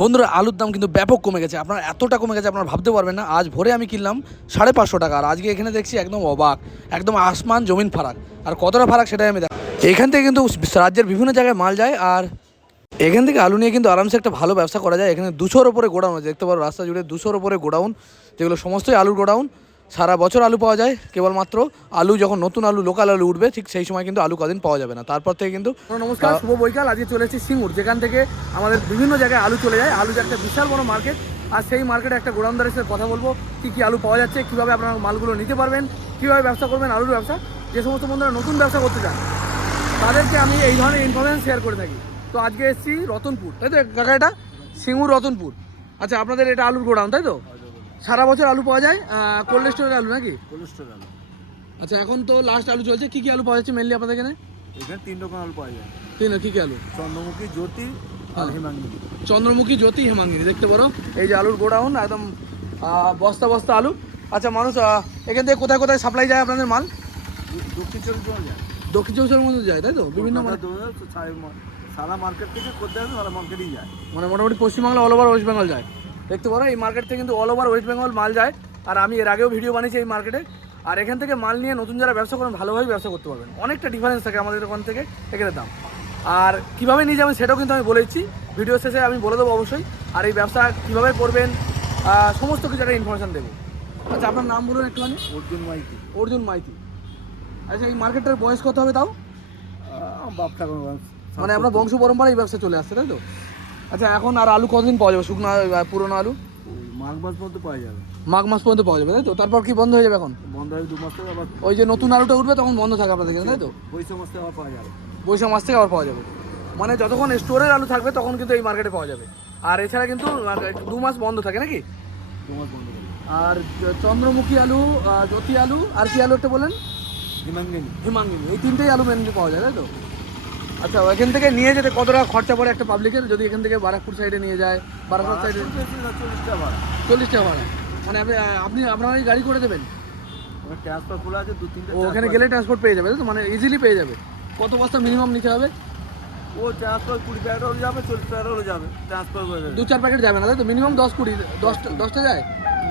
বন্ধুরা, আলুর দাম কিন্তু ব্যাপক কমে গেছে। আপনার এতটা কমে গেছে, আপনার ভাবতে পারবেন না। আজ ভোরে আমি কিনলাম সাড়ে পাঁচশো টাকা, আর আজকে এখানে দেখছি একদম অবাক, একদম আসমান জমিন ফারাক। আর কতটা ফারাক সেটাই আমি দেখ এখান থেকে কিন্তু রাজ্যের বিভিন্ন জায়গায় মাল যায়, আর এখান থেকে আলু নিয়ে কিন্তু আরামসে একটা ভালো ব্যবসা করা যায়। এখানে দুশোর ওপরে গোডাউন আছে, দেখতে পারো রাস্তা জুড়ে দুশোর ওপরে গোডাউন, যেগুলো সমস্তই আলুর গোডাউন। সারা বছর আলু পাওয়া যায় কেবলমাত্র আলু যখন নতুন আলু লোকাল আলু উঠবে ঠিক সেই সময় কিন্তু আলু কদিন পাওয়া যাবে না। তারপর থেকে কিন্তু নমস্কার শুভ বৈকাল আজকে চলে এসেছি সিঙ্গুর যেখান থেকে আমাদের বিভিন্ন জায়গায় আলু চলে যায়। আলু যে একটা বিশাল বড় মার্কেট আর সেই মার্কেটে একটা গোডাউনদারের সাথে কথা বলব কী কী আলু পাওয়া যাচ্ছে কীভাবে আপনারা মালগুলো নিতে পারবেন কীভাবে ব্যবসা করবেন আলুর ব্যবসা যে সমস্ত বন্ধুরা নতুন ব্যবসা করতে চান তাদেরকে আমি এই ধরনের ইনফরমেশন শেয়ার করে থাকি। তো আজকে এসেছি রতনপুর তাই তো কাকা এটা? সিঙ্গুর রতনপুর। আচ্ছা আপনাদের এটা আলুর গোডাউন তাই তো? সারা বছর আলু পাওয়া যায় কোল্ড স্টোরের আলু নাকি? কোল্ড কোলেস্টোর আলু। আচ্ছা এখন তো লাস্ট আলু চলছে কি কি আলু পাওয়া যাচ্ছে মেনলি আপনাদের এখানে? এখানে তিন রকম আলু পাওয়া যায়। তিন কি কি আলু? চন্দ্রমুখী জ্যোতি আর হিমাঙ্গি চন্দ্রমুখী জ্যোতি হেমাঙ্গিনী দেখতে পারো। এই যে আলুর গোডাউন একদম বস্তা বস্তা আলু। আচ্ছা মানুষ এখান থেকে কোথায় কোথায় সাপ্লাই যায় আপনাদের মাল? দক্ষিণ চব্বিশ পরগনা যায়। দক্ষিণ চব্বিশের মধ্যে যায় তাই তো? বিভিন্ন মানে সারা মার্কেট থেকে হবে সারা মার্কেটই যায়। মানে মোটামুটি Paschimbangla all over West Bengal যায়। দেখতে পারো এই মার্কেট থেকে কিন্তু অল ওভার ওয়েস্ট বেঙ্গল মাল যায়। আর আমি এর আগেও ভিডিও বানিয়েছি এই মার্কেটে আর এখান থেকে মাল নিয়ে নতুন যারা ব্যবসা করেন ভালোভাবে ব্যবসা করতে পারবেন। অনেকটা ডিফারেন্স থাকে আমাদের ওখান থেকে এখানে দাম। আর কীভাবে নিয়ে যাবেন সেটাও কিন্তু আমি বলে দিচ্ছি। ভিডিও শেষে আমি বলে দেবো অবশ্যই। আর এই ব্যবসা কীভাবে করবেন সমস্ত কিছু একটা ইনফরমেশান দেবো। আচ্ছা আপনার নাম বলুন একটুখানি। অর্জুন মাইতি। অর্জুন মাইতি। আচ্ছা এই মার্কেটের বয়স কত হবে তাও? বাপ ঠাকুর মানে আপনার বংশ পরম্পরা এই ব্যবসা চলে আসছে তাই তো? আচ্ছা এখন আর আলু কতদিন পাওয়া যাবে? শুকনো পুরোনো আলু? মাঘ মাস পর্যন্ত পাওয়া যাবে। মাঘ মাস পর্যন্ত পাওয়া যাবে তাই তো? তারপর কি বন্ধ হয়ে যাবে এখন? বন্ধ হয় দু মাস থেকে আবার ওই যে নতুন আলুটা উঠবে তখন বন্ধ থাকে আপনাদের এখানে তাই তো? বৈশাখ মাস থেকে আবার পাওয়া যাবে। বৈশাখ মাস থেকে আবার পাওয়া যাবে। মানে যতক্ষণ স্টোরের আলু থাকবে তখন কিন্তু এই মার্কেটে পাওয়া যাবে। আর এছাড়া কিন্তু দু মাস বন্ধ থাকে নাকি? দু মাস বন্ধ আর চন্দ্রমুখী আলু জ্যোতি আলু আর কি আলু একটা বলেন? হিমাঙ্গিনী। হিমাঙ্গিনী। এই তিনটেই আলু মেনলি পাওয়া যায় তাই তো? আচ্ছা এখান থেকে নিয়ে যেতে কত টাকা খরচা পড়ে একটা পাবলিকের যদি এখান থেকে বারাকপুর সাইডে নিয়ে যায় বারাকপুর সাইডে চল্লিশ টাকা চল্লিশ টাকা ভাড়া। মানে আপনি আপনি আপনারাই গাড়ি করে দেবেন? ওখানে ট্রান্সফার খোলা আছে দু তিনটে ওখানে গেলে ট্রান্সপোর্ট পেয়ে যাবে তো? মানে ইজিলি পেয়ে যাবে। কত বস্তা মিনিমাম নিতে হবে? ও ট্রান্সফার কুড়ি টাকা হলে যাবে চল্লিশ টাকা হলে যাবে ট্রান্সফার করে দেবে দু চার প্যাকেট যাবে না তাই তো? মিনিমাম দশ কুড়ি দশটা দশটা যায়?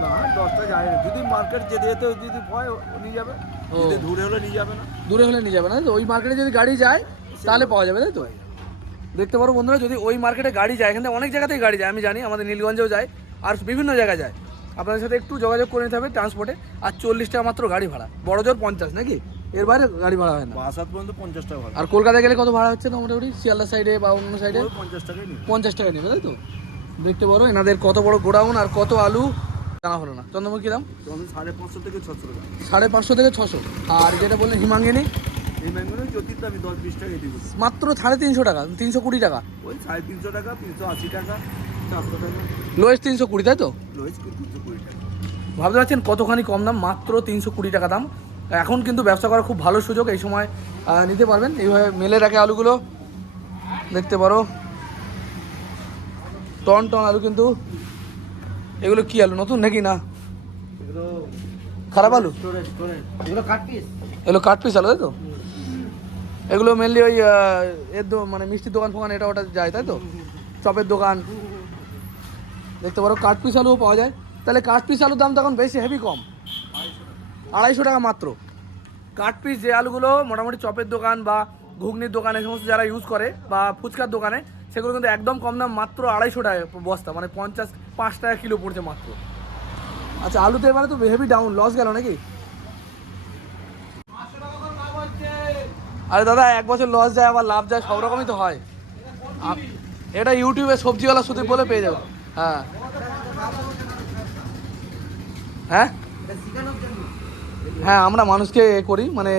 না দশটা যায় না। যদি মার্কেট যেতে যেতে যদি হয় ও নিয়ে যাবে। ও। দূরে হলে নিয়ে যাবে না। দূরে হলে নিয়ে যাবে না ওই মার্কেটে যদি গাড়ি যায় তাহলে পাওয়া যাবে তাই তো? দেখতে পারো বন্ধুরা যদি ওই মার্কেটে গাড়ি যায় এখান থেকে অনেক জায়গাতেই গাড়ি যায় আমি জানি আমাদের নীলগঞ্জেও যায় আর বিভিন্ন জায়গায় যায়। আপনাদের সাথে একটু যোগাযোগ করে নিতে হবে ট্রান্সপোর্টে আর চল্লিশ টাকা মাত্র গাড়ি ভাড়া। বড় জোর পঞ্চাশ নাকি? এর বাইরে গাড়ি ভাড়া হয় না। বাসাত পর্যন্ত পঞ্চাশ টাকা আর কলকাতা গেলে কত ভাড়া হচ্ছে তো মোটামুটি? শিয়ালদা সাইডে বা অন্য সাইডে পঞ্চাশ টাকা পঞ্চাশ টাকা নেবে তাই তো? দেখতে পারো এনাদের কত বড় গোডাউন আর কত আলু জানা হলো না। চন্দ্রমুখী দাম? সাড়ে পাঁচশো থেকে ছশো সাড়ে পাঁচশো থেকে ছশো। আর যেটা বললেন হিমাঙ্গিনী এই ম্যাঙ্গোর জ্যোতির দামি দশ বিশ টাকা দিয়ে মাত্র সাড়ে তিনশো টাকা তিনশো কুড়ি টাকা। ওই সাড়ে তিনশো টাকা তিনশো আশি টাকা চারশো টাকা। লোয়েস্ট তিনশো কুড়ি তাই তো? তিনশো কুড়ি টাকা। ভাবতে পারছেন কতখানি কম দাম? মাত্র তিনশো কুড়ি টাকা দাম। এখন কিন্তু ব্যবসা করার খুব ভালো সুযোগ এই সময় নিতে পারবেন। এইভাবে মেলে রাখে আলুগুলো। দেখতে পারো। টন টন আলু কিন্তু। এগুলো কি আলু নতুন নাকি না? খারাপ আলু? এগুলো কাট পিস। এগুলো কাঠ পিস আলু তাই তো? এগুলো মেনলি ওই এর মানে মিষ্টির দোকান ফোকান এটা ওটা যায় তাই তো? চপের দোকান। দেখতে পারো কাঠ পিস আলুও পাওয়া যায়। তাহলে কাঠ পিস আলুর দাম তখন বেশি হেভি কম। আড়াইশো টাকা মাত্র। কাঠ পিস যে আলুগুলো মোটামুটি চপের দোকান বা ঘুগনির দোকানে সমস্ত যারা ইউজ করে বা ফুচকার দোকানে সেগুলো কিন্তু একদম কম দাম মাত্র আড়াইশো টাকা বস্তা মানে পঞ্চাশ পাঁচ টাকা কিলো পড়ছে মাত্র। আচ্ছা আলুতে এবারে তো হেভি ডাউন লস গেল নাকি? আরে দাদা, এক বছর লস যায়, আবার লাভ যায়, সব রকমই তো হয়। এটা ইউটিউবে সবজিওয়ালা সুদীপ বলে পেয়ে যাবে। হ্যাঁ। হ্যাঁ? হ্যাঁ আমরা মানুষকে এ করি মানে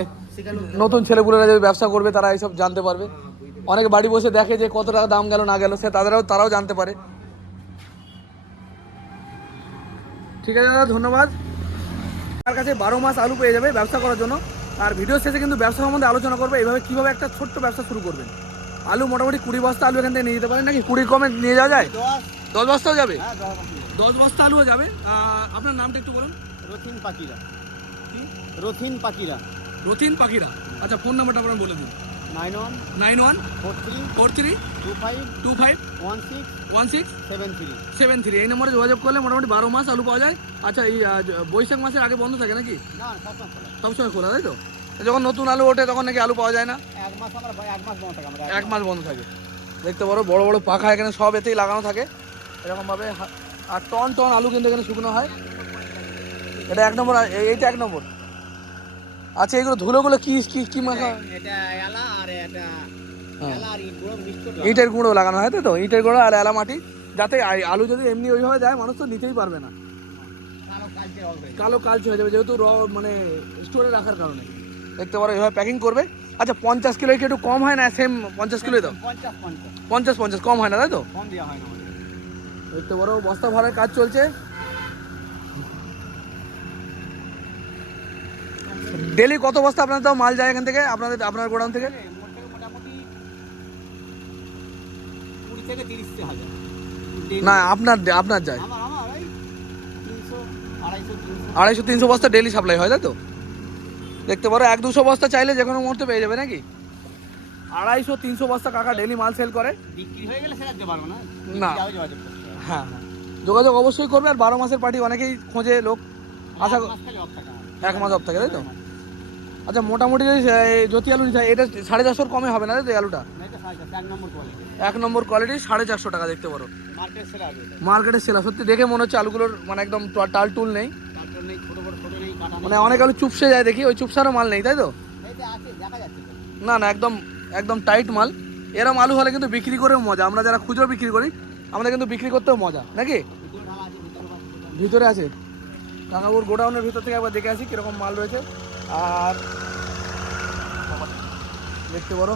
নতুন ছেলেপুলেরা যে ব্যবসা করবে, তারা এইসব জানতে পারবে। অনেকে বাড়ি বসে দেখে যে কত টাকা দাম গেল, না গেল, সে তাদেরও, তারাও জানতে পারে। ঠিক আছে দাদা, ধন্যবাদ। তার কাছে বারো মাস আলু পেয়ে যাবে ব্যবসা করার জন্য। আর ভিডিও শেষে কিন্তু ব্যবসা সম্বন্ধে আলোচনা করবে এইভাবে কীভাবে একটা ছোট্ট ব্যবসা শুরু করবেন। আলু মোটামুটি কুড়ি বস্তা আলু এখান থেকে নিয়ে যেতে পারেন নাকি কুড়ি কমে নিয়ে যাওয়া যায়? দশ। বস্তাও যাবে? হ্যাঁ দশ বস্তা। আলুও যাবে। আপনার নামটা একটু বলুন। রথিন পাকিরা। রথিন পাকিরা। রথিন পাখিরা আচ্ছা ফোন নাম্বারটা আপনার বলে দিন। Nine one. Nine one. Four three. Four three. Two five. Two five. One six. One six. Seven three. Seven three. এই নম্বরে যোগাযোগ করলে মোটামুটি বারো মাস আলু পাওয়া যায়। আচ্ছা এই বৈশাখ মাসের আগে বন্ধ থাকে নাকি? না সবসময় খোলা তাই তো? যখন নতুন আলু ওঠে তখন নাকি আলু পাওয়া যায় না? এক মাস আমরা এক মাস বন্ধ থাকে এক মাস। বন্ধ থাকে। দেখতে পারো বড় বড় পাখা এখানে সব এতেই লাগানো থাকে। এরকমভাবে আর টন টন আলু কিন্তু এখানে শুকনো হয়। এটা এক নম্বর এইটা এক নম্বর। আচ্ছা এগুলো ধুলোগুলো কি কি কি মাখা? এটা এলা আর এটা হ্যাঁ। ইটের গুঁড়ো লাগানো হয় তাই তো? ইটের গুঁড়ো আর এলা মাটি যাতে আলু যদি এমনি ওইভাবে দেয় মানুষ তো নিতেই পারবে না। কালো কালচে হয়ে যাবে যেহেতু র মানে স্টোরে রাখার কারণে। দেখতে পারো এভাবে প্যাকিং করবে। আচ্ছা পঞ্চাশ কিলো কি একটু কম হয় না? সেম পঞ্চাশ কিলোই দাও পঞ্চাশ পঞ্চাশ। কম হয় না তাই তো। দেখতে পারো বস্তা ভরার কাজ চলছে। ডেলি কত বস্তা আপনাদের তাও মাল যায় এখান থেকে? আপনাদের আপনার গোডাউন থেকে? না আপনার আপনার যায় আমার আমার ওই তিনশো আড়াইশো তিনশো বস্তা ডেলি সাপ্লাই হয় তাই তো? দেখতে পারো এক দুশো বস্তা চাইলে যে কোনো মুহূর্তে পেয়ে যাবে নাকি? আড়াইশো তিনশো বস্তা কাকা ডেলি মাল সেল করে। বিক্রি হয়ে গেলে সেটা পারব না? না। হ্যাঁ হ্যাঁ। যোগাযোগ অবশ্যই করবে আর বারো মাসের পার্টি অনেকেই খোঁজে লোক আশা এক মাস অফ থাকে তাই তো? আচ্ছা মোটামুটি যদি এই জ্যোতি আলু হয়, এটা সাড়ে চারশোর কমে হবে না তাই তো আলুটা? এক নম্বর কোয়ালিটি সাড়ে চারশো টাকা দেখতে পারো। মার্কেট সেরা আছে এটা। মার্কেটে সেলা সত্যি দেখে মনে হচ্ছে আলুগুলোর মানে একদম টাল টুল নেই। মানে অনেক আলু চুপসে যায় দেখি ওই চুপসারও মাল নেই তাই তো। না না একদম একদম টাইট মাল। এরম আলু হলে কিন্তু বিক্রি করেও মজা। আমরা যারা খুচরো বিক্রি করি আমাদের কিন্তু বিক্রি করতেও মজা নাকি? ভিতরে আছে কাকাপুর গোডাউনের ভিতর থেকে একবার দেখে আসি কীরকম মাল রয়েছে। আর দেখতে পারো।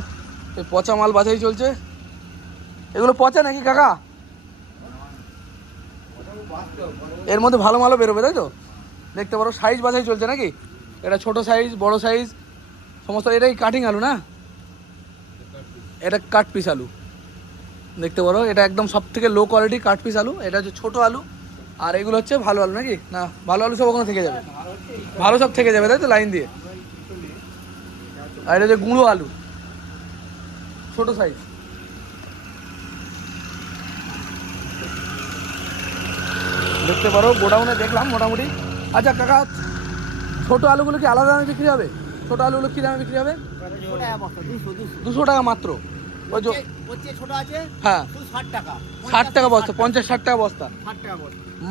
এই পচা মাল বাছাই চলছে। এগুলো পচা নাকি, কাকা? এর মধ্যে ভালো মালও বেরোবে, তাই তো? দেখতে পারো সাইজ বাছাই চলছে নাকি? এটা ছোট সাইজ বড় সাইজ সমস্ত এটাই কাটিং আলু না? এটা কাট পিস আলু। দেখতে পারো, এটা একদম সব থেকে লো কোয়ালিটি কাট পিস আলু। এটা হচ্ছে ছোটো আলু। আর এগুলো হচ্ছে ভালো আলু নাকি? না, ভালো আলু সব ওখানে থেকে যাবে। ভালো সব থেকে যাবে, তাই তো লাইন দিয়ে? আর এটা হচ্ছে গুঁড়ো আলু। ছোট সাইজ। দেখতে পারো গোডাউনে দেখলাম মোটামুটি। আচ্ছা কাকা ছোট আলুগুলো কি আলাদা দামে বিক্রি হবে? ছোট আলুগুলো কি দামে বিক্রি হবে? দুশো টাকা মাত্র। হ্যাঁ। ষাট টাকা। বস্তা পঞ্চাশ ষাট টাকা বস্তা।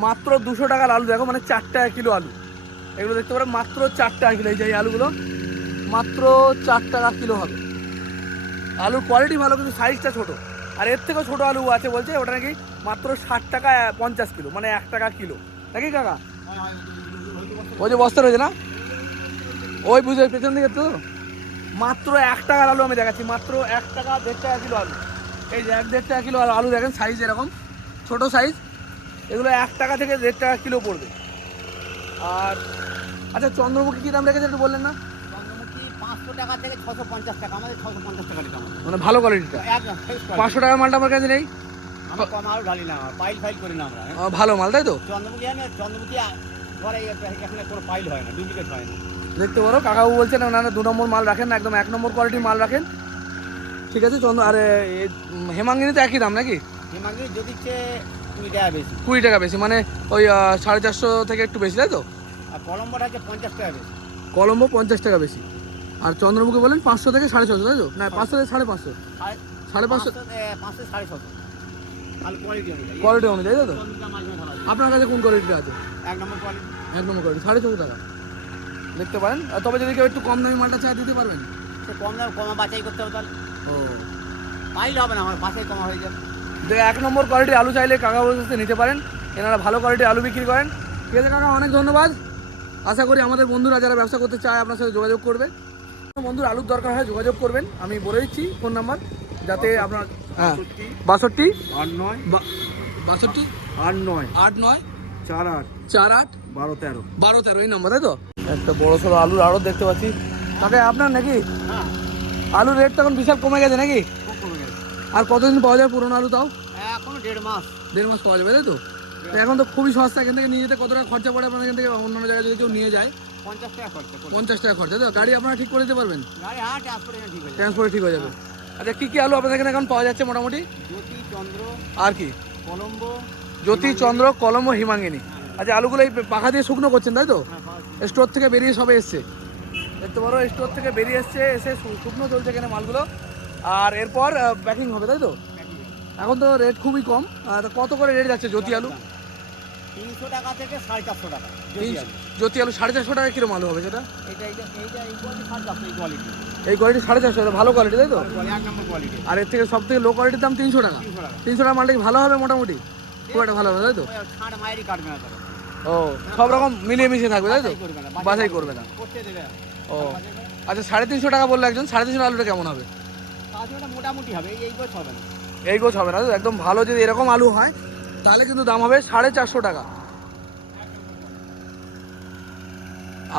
মাত্র দুশো টাকার আলু দেখো মানে চার টাকা কিলো আলু। এগুলো দেখতে পারো মাত্র চার টাকা কিলো এই যে আলুগুলো। মাত্র চার টাকা কিলো হবে। আলুর কোয়ালিটি ভালো, কিন্তু সাইজটা ছোট। আর এর থেকেও ছোট আলু আছে বলছে, ওটা নাকি মাত্র ষাট টাকা পঞ্চাশ কিলো মানে এক টাকা কিলো। নাকি কাকা? ওই যে বস্তা। রয়েছে না? ওই বুঝে পেছন দিকে তো মাত্র এক টাকার আলু আমি দেখাচ্ছি, মাত্র এক টাকা দেড় টাকা কিলো আলু। এই যে এক দেড় টাকা কিলো আলু দেখেন সাইজ এরকম, ছোট সাইজ এগুলো এক টাকা থেকে দেড় টাকা কিলো পড়বে। আর আচ্ছা চন্দ্রমুখী কী দাম রেখেছে একটু বললেন না? টাকা থেকে ছশো পঞ্চাশ টাকা আমাদের ছশো পঞ্চাশ টাকা মানে ভালো কোয়ালিটিটা একদম পাঁচশো টাকার মালটা আমার কাছে নেই। আমরা কম ঢালি না পাইল ফাইল করি না আমরা হ্যাঁ। ভালো মাল তাই তো? চন্দ্রমুখী আমি চন্দ্রমুখী ঘরে এখানে কোনো পাইল হয় না ডুপ্লিকেট হয় না। দেখতে পারো কাকাবু বলছেন না না দু নম্বর মাল রাখেন না একদম এক নম্বর কোয়ালিটির মাল রাখেন। ঠিক আছে চন্দ্র আর হেমাঙ্গিনী তো একই দাম নাকি? যদি কুড়ি টাকা বেশি। কুড়ি টাকা বেশি মানে ওই সাড়ে চারশো থেকে একটু বেশি তাই তো? আর কলম্বোটা হচ্ছে পঞ্চাশ টাকা বেশি। কলম্বো পঞ্চাশ টাকা বেশি। আর চন্দ্রমুখী বলেন পাঁচশো থেকে সাড়ে ছশো তাই তো? না পাঁচশো। থেকে সাড়ে পাঁচশো। সাড়ে সাড়ে পাঁচশো পাঁচশো পাঁচশো সাড়ে ছশো। কোয়ালিটি অনুযায়ী। কোয়ালিটি অনুযায়ী তাই তো। আপনার কাছে কোন কোয়ালিটিটা আছে? এক নম্বর কোয়ালিটি এক নম্বর কোয়ালিটি সাড়ে ছশো টাকা। দেখতে পারেন। আর তবে যদি কেউ একটু কম দামি মালটা চায় দিতে পারবেন? সে কম দাম কমা বাছাই করতে হবে তাহলে। ও। পাইল হবে না আমার বাছাই কমা হয়ে যাবে। তো এক নম্বর কোয়ালিটির আলু চাইলে কাকা বলতে নিতে পারেন। এনারা ভালো কোয়ালিটির আলু বিক্রি করেন। ঠিক আছে কাকা অনেক ধন্যবাদ। আশা করি আমাদের বন্ধুরা যারা ব্যবসা করতে চায় আপনার সাথে যোগাযোগ করবে। বন্ধুর আলুর দরকার হয় যোগাযোগ করবেন। আমি বলে দিচ্ছি ফোন নাম্বার যাতে আপনার হ্যাঁ। বাষট্টি। আট নয়। বাষট্টি? আট নয়। আট নয়? চার আট। চার আট? বারো তেরো। বারো তেরো এই নম্বর তাই তো? একটা বড় সড়ো আলুর আড়ত দেখতে পাচ্ছি। তাকে আপনার নাকি? হ্যাঁ। আলুর রেট তখন বিশাল কমে গেছে নাকি? খুব কমে গেছে। আর কতদিন পাওয়া যায় পুরোনো আলু তাও? এখনও দেড় মাস। দেড় মাস পাওয়া যাবে তাই তো? তো এখন তো খুবই সস্তা এখান থেকে নিয়ে যেতে কত টাকা খরচা পড়ে আপনার এখান থেকে অন্যান্য জায়গায় যদি কেউ নিয়ে যায়? পঞ্চাশ টাকা খরচা পঞ্চাশ টাকা খরচা তো গাড়ি আপনারা ঠিক করে দিতে পারবেন? গাড়ি হ্যাঁ ট্রান্সপোর্ট ঠিক হয়ে যাবে। ঠিক হয়ে যাবে। আচ্ছা কী কী আলু আপনাদের এখানে এখন পাওয়া যাচ্ছে মোটামুটি? জ্যোতি চন্দ্র আর কি? কলম্বো জ্যোতি চন্দ্র কলম ও হিমাঙ্গিনী। আচ্ছা আলুগুলো এই পাখা দিয়ে শুকনো করছেন তাই তো? হ্যাঁ স্টোর থেকে বেরিয়ে সবে এসছে। দেখতে পারো স্টোর থেকে বেরিয়ে এসছে এসে শুকনো চলছে এখানে মালগুলো। আর এরপর প্যাকিং হবে তাই তো? এখন তো রেট খুবই কম। কত করে রেট যাচ্ছে জ্যোতি আলু? তিনশো টাকা থেকে সাড়ে চারশো টাকা জ্যোতি আলু। সাড়ে চারশো টাকা কিরম আলু হবে সেটা? এইটা এইটা এইটা এই কোয়ালিটি সাড়ে চারশো এই কোয়ালিটি এই কোয়ালিটি সাড়ে চারশো এটা ভালো কোয়ালিটি তাই তো? এক নম্বর কোয়ালিটি আর এর থেকে সব থেকে লো কোয়ালিটির দাম তিনশো টাকা। তিনশো টাকা। মালটা ভালো হবে মোটামুটি? খুব একটা ভালো হবে তাই তো? ছাড় মায়েরই কাটবে না ও সব রকম মিলিয়ে মিশিয়ে থাকবে তাই তো? বাছাই করবে না ও। আচ্ছা সাড়ে তিনশো টাকা বলল একজন সাড়ে তিনশো আলুটা কেমন হবে? মোটামুটি হবে এই গোছ হবে না। এই গোছ হবে না একদম ভালো যদি এরকম আলু হয় তাহলে কিন্তু দাম হবে সাড়ে চারশো টাকা।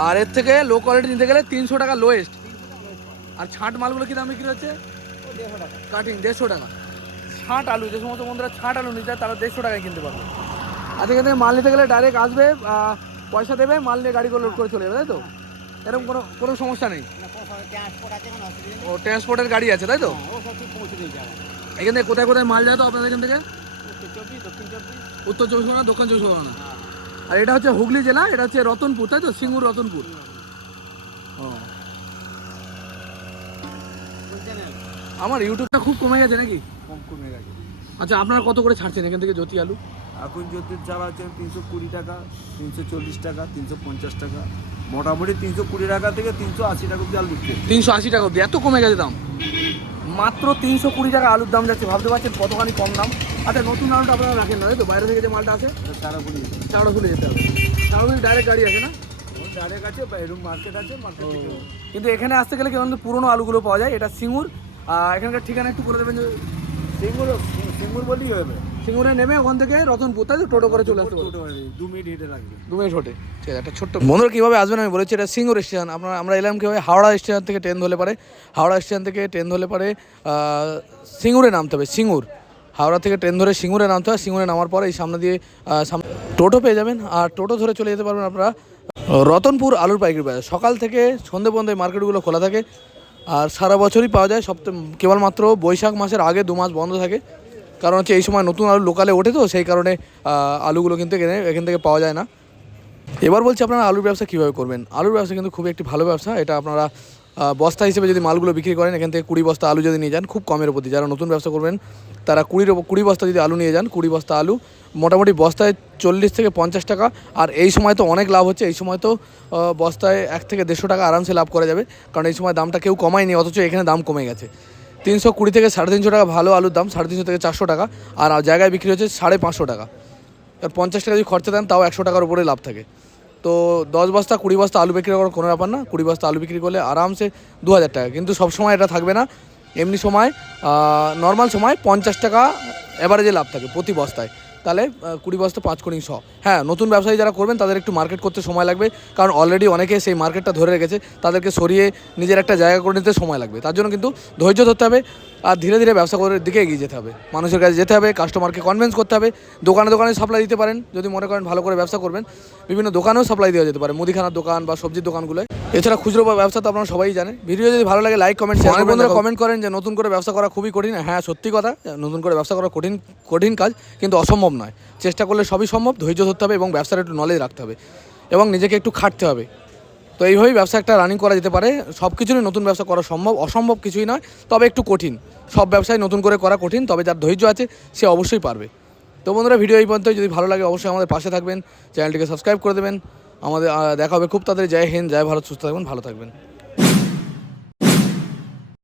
আর এর থেকে লো কোয়ালিটি নিতে গেলে তিনশো টাকা লোয়েস্ট আর ছাঁট মালগুলো কি দাম বিক্রি হচ্ছে? কাটিং দেড়শো টাকা। ছাঁট আলু যে সমস্ত বন্ধুরা ছাঁট আলু নিতে তারা দেড়শো টাকায় কিনতে পারবে। আর এখান থেকে মাল নিতে গেলে ডাইরেক্ট আসবে পয়সা দেবে মাল নিয়ে গাড়িগুলো লোড করে চলে যাবে তাই তো? এরকম কোনো কোনো সমস্যা নেই। ও ট্রান্সপোর্টের গাড়ি আছে তাই তো? হ্যাঁ, এখান থেকে কোথায় কোথায় মাল যায় তো আপনাদের এখান থেকে? উত্তর চব্বিশ দক্ষিণ চব্বিশ। উত্তর চব্বিশ পরগনা দক্ষিণ চব্বিশ পরগনা। আর এটা হচ্ছে হুগলি জেলা এটা হচ্ছে রতনপুর তাই তো? সিঙ্গুর রতনপুর। ও। আমার ইউটিউবটা খুব কমে গেছে নাকি? কম কমে গেছে। আচ্ছা আপনারা কত করে ছাড়ছেন এখান থেকে জ্যোতি আলু? এখন যদি চারা হচ্ছে তিনশো কুড়ি টাকা তিনশো চল্লিশ টাকা তিনশো পঞ্চাশ টাকা মোটামুটি তিনশো কুড়ি টাকা থেকে তিনশো আশি টাকা অব্দি আলু বিক্রি তিনশো আশি টাকা অব্দি এত কমে গেছে দাম? মাত্র তিনশো কুড়ি টাকা আলুর দাম যাচ্ছে ভাবতে পারছেন কতখানি কম দাম? আচ্ছা নতুন আলুটা আপনারা রাখেন না তো বাইরে থেকে যে মালটা আছে এটা চারা কুড়ি খুলে যেতে হবে। চাউড়া ডাইরেক্ট গাড়ি আছে না? ডাইরেক্ট আছে বা এরকম মার্কেট আছে মার্কেট কিন্তু এখানে আসতে গেলে কিন্তু পুরোনো আলুগুলো পাওয়া যায় এটা সিঙ্গুর এখানকার ঠিকানা একটু করে দেবেন যে সিঙ্গুর সিঙ্গুর বললেই হবে সিঙ্গুরে নেমে ওখান থেকে রতনপুর তাই তো টোটো করে চলে আসতে টোটো দু মিনিট হেঁটে লাগবে। দু মিনিট হোটে। ঠিক আছে একটা ছোট্ট বন্ধুরা কীভাবে আসবেন আমি বলেছি এটা সিঙ্গুর স্টেশন। আপনারা আমরা এলাম কীভাবে? হাওড়া স্টেশন থেকে ট্রেন ধরলে পারে। হাওড়া স্টেশন থেকে ট্রেন ধরলে পারে সিঙ্গুরে নামতে হবে সিঙ্গুর। হাওড়া থেকে ট্রেন ধরে সিঙ্গুরে নামতে হয় সিঙ্গুরে নামার পরে এই সামনে দিয়ে সাম- টোটো পেয়ে যাবেন আর টোটো ধরে চলে যেতে পারবেন আপনারা রতনপুর আলুর পাইকারি বাজার। সকাল থেকে সন্ধে পর্যন্ত এই মার্কেটগুলো খোলা থাকে আর সারা বছরই পাওয়া যায় সপ্তাহ কেবলমাত্র বৈশাখ মাসের আগে দু মাস বন্ধ থাকে। কারণ হচ্ছে এই সময় নতুন আলু লোকালে ওঠে তো, সেই কারণে আলুগুলো কিন্তু এখানে, এখান থেকে পাওয়া যায় না। এবার বলছি আপনারা আলুর ব্যবসা কীভাবে করবেন? আলুর ব্যবসা কিন্তু খুবই একটি ভালো ব্যবসা। এটা আপনারা বস্তা হিসেবে যদি মালগুলো বিক্রি করেন, এখান থেকে কুড়ি বস্তা আলু যদি নিয়ে যান, খুব কমের প্রতি যারা নতুন ব্যবসা করবেন, তারা কুড়ির কুড়ি বস্তা যদি আলু নিয়ে যান, কুড়ি বস্তা আলু, মোটামুটি বস্তায় চল্লিশ থেকে পঞ্চাশ টাকা। আর এই সময় তো অনেক লাভ হচ্ছে, এই সময় তো বস্তায় এক থেকে দেড়শো টাকা আরামসে লাভ করা যাবে। কারণ এই সময় দামটা কেউ কমায়নি, অথচ এখানে দাম কমে গেছে। তিনশো কুড়ি থেকে সাড়ে তিনশো টাকা ভালো আলুর দাম, সাড়ে তিনশো থেকে চারশো টাকা। আর জায়গায় বিক্রি হচ্ছে সাড়ে পাঁচশো টাকা। আর পঞ্চাশ টাকা যদি খরচা দেন, তাও একশো টাকার উপরে লাভ থাকে। তো দশ বস্তা, কুড়ি বস্তা আলু বিক্রি করার কোনো ব্যাপার না। কুড়ি বস্তা আলু বিক্রি করলে আরামসে দু হাজার টাকা। কিন্তু সব সময় এটা থাকবে না। এমনি সময় নর্মাল সময় পঞ্চাশ টাকা অ্যাভারেজে লাভ থাকে প্রতি বস্তায়। তাহলে কুড়ি বস্তা পাঁচ কোড়ি শ হ্যাঁ নতুন ব্যবসায়ী যারা করবেন, তাদের একটু মার্কেট করতে সময় লাগবে। কারণ অলরেডি অনেকে সেই মার্কেটটা ধরে রেখেছে। তাদেরকে সরিয়ে নিজের একটা জায়গা করে নিতে সময় লাগবে। তার জন্য কিন্তু ধৈর্য ধরতে হবে। আর ধীরে ধীরে ব্যবসা করার দিকে এগিয়ে যেতে হবে। মানুষের কাছে যেতে হবে কাস্টমারকে কনভিন্স করতে হবে। দোকানে দোকানে সাপ্লাই দিতে পারেন যদি মনে করেন ভালো করে ব্যবসা করবেন। বিভিন্ন দোকানেও সাপ্লাই দেওয়া যেতে পারে মুদিখানার দোকান বা সবজির দোকানগুলোয়। এছাড়া খুচরো বা ব্যবসা তো আপনারা সবাই জানেন। ভিডিও যদি ভালো লাগে লাইক কমেন্ট শেয়ার বন্ধুরা কমেন্ট করেন যে নতুন করে ব্যবসা করা খুবই কঠিন। হ্যাঁ সত্যি কথা নতুন করে ব্যবসা করা কঠিন কঠিন কাজ কিন্তু অসম্ভব নয়। চেষ্টা করলে সবই সম্ভব ধৈর্য ধরতে হবে এবং ব্যবসার একটু নলেজ রাখতে হবে। এবং নিজেকে একটু খাটতে হবে। তো এইভাবেই ব্যবসা একটা রানিং করা যেতে পারে। সব কিছুরই নতুন ব্যবসা করা সম্ভব, অসম্ভব কিছুই নয়, তবে একটু কঠিন। সব ব্যবসায় নতুন করে করা কঠিন, তবে যার ধৈর্য আছে, সে অবশ্যই পারবে। তো বন্ধুরা ভিডিও এই পর্যন্ত যদি ভালো লাগে, অবশ্যই আমাদের পাশে থাকবেন। চ্যানেলটিকে সাবস্ক্রাইব করে দেবেন। আমাদের দেখা হবে খুব তাড়াতাড়ি। জয় হিন্দ, জয় ভারত, সুস্থ থাকবেন ভালো থাকবেন।